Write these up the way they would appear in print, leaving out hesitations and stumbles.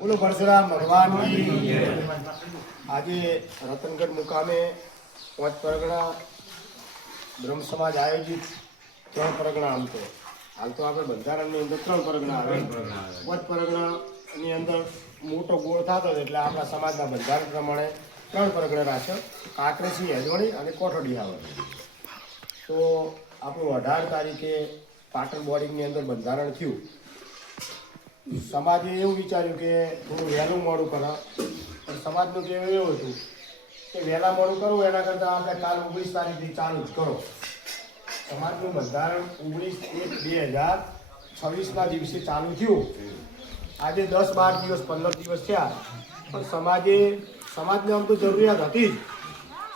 બોલો પરશુરામ ભગવાન કી આજે રતનગઢ મુકામે 5 પરગણા બ્રહ્મ સમાજ આયોજિત 3 પરગણા હાલ તો આપણે બંધારણની અંદર 3 પરગણા આવે 5 પરગણાની અંદર મોટો ગોળ થતો એટલે આપણા સમાજના બંધારણ પ્રમાણે 3 પરગણા રાખે કાંકરેસી હેજવણી અને કોઠડી આવે તો આપણું 18 તારીખે પાટણ બોર્ડિંગની અંદર બંધારણ થયું સમાજે એવું વિચાર્યું કે થોડું વહેલું મોડું કરે પણ સમાજનું કહેવું એવું હતું કે વહેલા મોડું કરવું એના કરતાં આપણે કાલ 19 તારીખથી ચાલુ જ કરો. સમાજનું બંધારણ 19/1/2026ના દિવસે ચાલુ થયું. આજે 10-12 દિવસ 15 દિવસ થયા પણ સમાજને આમ તો જરૂરિયાત હતી જ.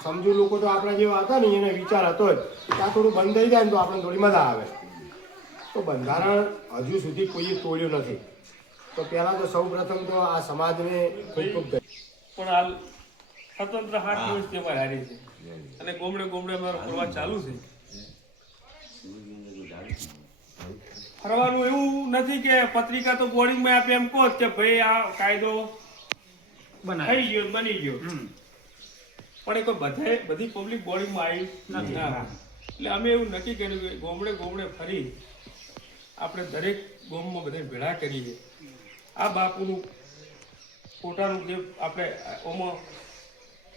સમજુ લોકો તો આપણા જેવા હતા ને એને વિચાર હતો જ કે આ થોડું બંધ થઈ જાય ને તો આપણે થોડી મજા આવે. તો બંધારણ હજુ સુધી કોઈએ તોડ્યું નથી. તો પહેલાં તો સૌ પ્રથમ તો આ સમાજને ખૂબ ખૂબ પણ હાલ સ્વતંત્ર 7 દિવસ તહેવાર હારી છે અને ગોમડે અમારો ફરવા ચાલુ છે. ફરવાનું એવું નથી કે પત્રિકા તો બોર્ડિંગમાં આપે એમ કહો કે ભાઈ આ કાયદો થઈ ગયો બની ગયો પણ એ કોઈ બધી પબ્લિક બોર્ડિંગમાં આવી નથી. એટલે અમે એવું નક્કી કર્યું કે ગોમડે ફરી આપણે દરેક ગામમાં બધા ભેળા કરીએ. આ બાપુનું પોતાનું જે આપણે ઓમાં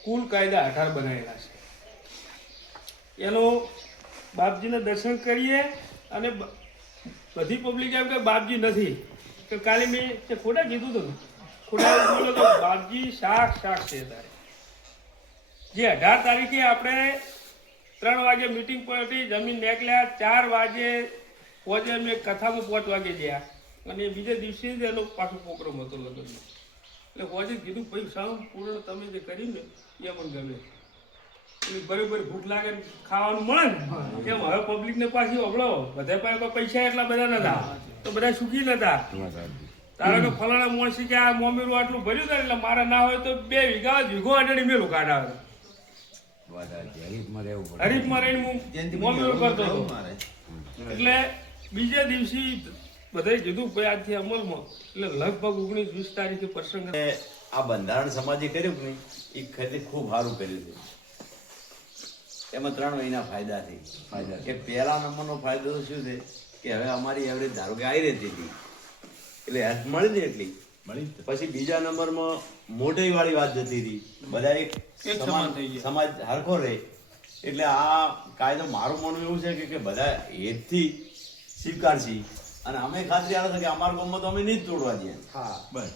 કુલ કાયદા 18 બનાવેલા છે એનો બાપજીને દર્શન કરીએ અને બધી પબ્લિક એમ કે બાપજી નથી તો કાલે મેં ખોટા કીધું હતું ખોટા બોલો તો બાપજી શાક છે તારે જે 18 તારીખે આપણે 3 વાગે મીટિંગ પહોંચી જમીન નીકળ્યા 4 વાગે પહોંચે અમે કથામાં 5 વાગે ગયા અને બીજા દિવસે જ એનો પાછો પ્રોગ્રામ હતો લગ્નનો. એટલે હોજે કીધું ભાઈ પૂર્ણ તમે જે કર્યું ને એ મને ગમે એટલે બરોબર ભૂખ લાગે ખાવાનું મળે ને કેમ હવે પબ્લિકને પાછી અવળો બધા પાસે પૈસા એટલા બધા નતા તો બધા સુખી નતા. તારા કે ફલાણા માણસી કે આ મોમેરું આટલું ભર્યું થાય એટલે મારા ના હોય તો 2 વીઘા વીઘો અડડી મેલું કાઢાવે હરીફમાં રહીને હું મોમેરું કરતો હતો. એટલે બીજા દિવસે બધાએ કીધું ભાઈ આજથી અમલમાં એટલે લગભગ 19-20 તારીખે પ્રસંગ. આ બંધારણ સમાજે કર્યું કે નહીં એ ખરેખર ખૂબ સારું કર્યું છે. એમાં 3 મહિના ફાયદા છે. કે પહેલા નંબરનો ફાયદો તો શું છે કે હવે અમારી એવરેજ ધારો કે આવી રહેતી હતી એટલે હેલ્પ મળી ને એટલી મળી. પછી બીજા નંબરમાં મોટી વાળી વાત જતી હતી બધા એક સમાજ હરખો રહે એટલે આ કાયદો મારું માનવું એવું છે કે બધા હેતથી સ્વીકારશી અને અમે ખાતરી આવે છે કે અમારા ગામમાં તો અમે નહીં જ તોડવા દઈએ. હા બસ